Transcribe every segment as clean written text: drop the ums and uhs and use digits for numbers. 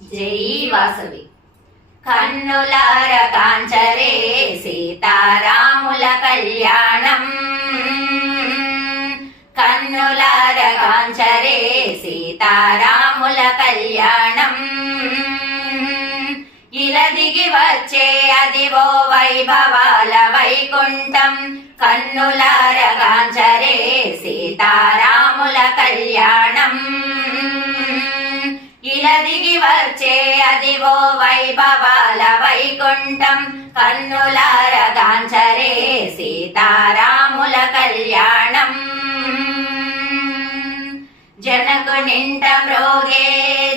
జై వాసవి. కన్నులార కాంచరే సీతారాముల కళ్యాణం, కన్నులార కాంచరే సీతారాముల కళ్యాణం. ఇలా దిగి వచ్చే అదివో వైభవాల వైకుంఠం, కన్నులార కాంచరే సీతారాముల కళ్యాణం. ఇలా దిగి వచ్చే అదివో వైభవాల వైకుంఠం, కన్నులార కాంచరే సీతారాముల కళ్యాణం. జనకు నింట మ్రోగే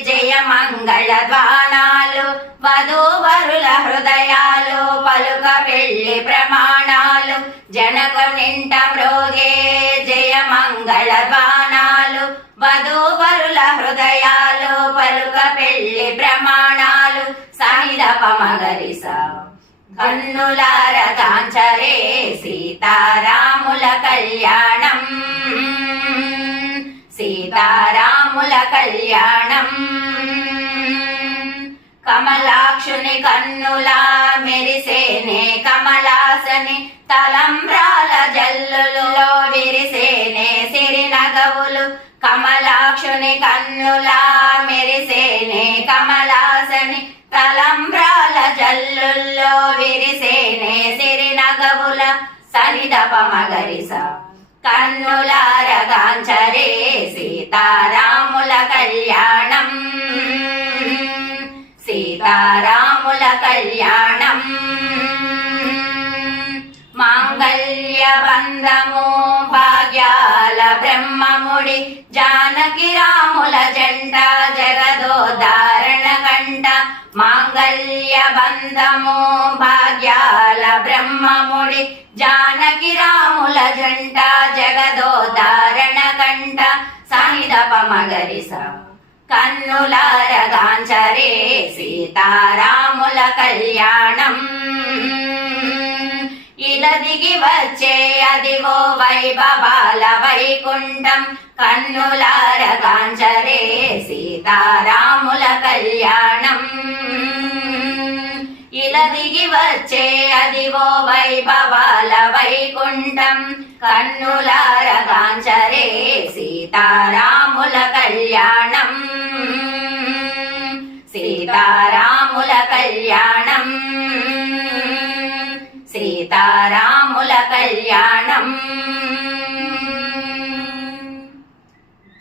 జయ మంగళ ధ్వానాలు, వధూవరుల హృదయాలు పలుక పెళ్లి ప్రమాణాలు. జనకు నింట మ్రోగే జయ మంగళ ధ్వానాలు, వధూవరుల హృదయాలు పలుక పెళ్లి ప్రమాణాలు. సానిదప మగరిస కన్నులార కాంచరే సీతారాముల కళ్యాణం, సీతారాముల కళ్యాణం. కమలాక్షుని కన్నులా మెరిసేనే కమలాసని, తలంబ్రాల జల్లులలో విరిసేనే సిరినగవులు. కమలాక్షుని కన్నులా మెరిసేనే కమలాసని, తలంబ్రాల జల్లుల్లో విరిసేనే సిరినగవుల. సనిదప మగరిస కన్నులార కాంచరే సీతారాముల కళ్యాణం, సీతారాముల కళ్యాణం. మాంగళ్య బంధము భాగ్యాల బ్రహ్మముడి, జానకి రాముల జంట జగదోదారణ కంట. మాంగళ్య బంధము భాగ్యాల బ్రహ్మముడి, జానకి రాముల జంట జగదోదారణ కంట. సానిదప మగరిస కన్నులార కాంచరే సీతారాముల కళ్యాణం. ఇలా దిగి వచ్చే అదివో వైభవాల వైకుంఠం, కన్నులార కాంచరే సీతారాముల కళ్యాణం. ఇలా దిగి వచ్చే అదివో వైభవాల వైకుంఠం, కన్నులార కాంచరే సీతారాముల కళ్యాణం, సీతారాముల కళ్యాణం, సీతారాముల కళ్యాణం.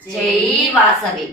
జై వాసవి.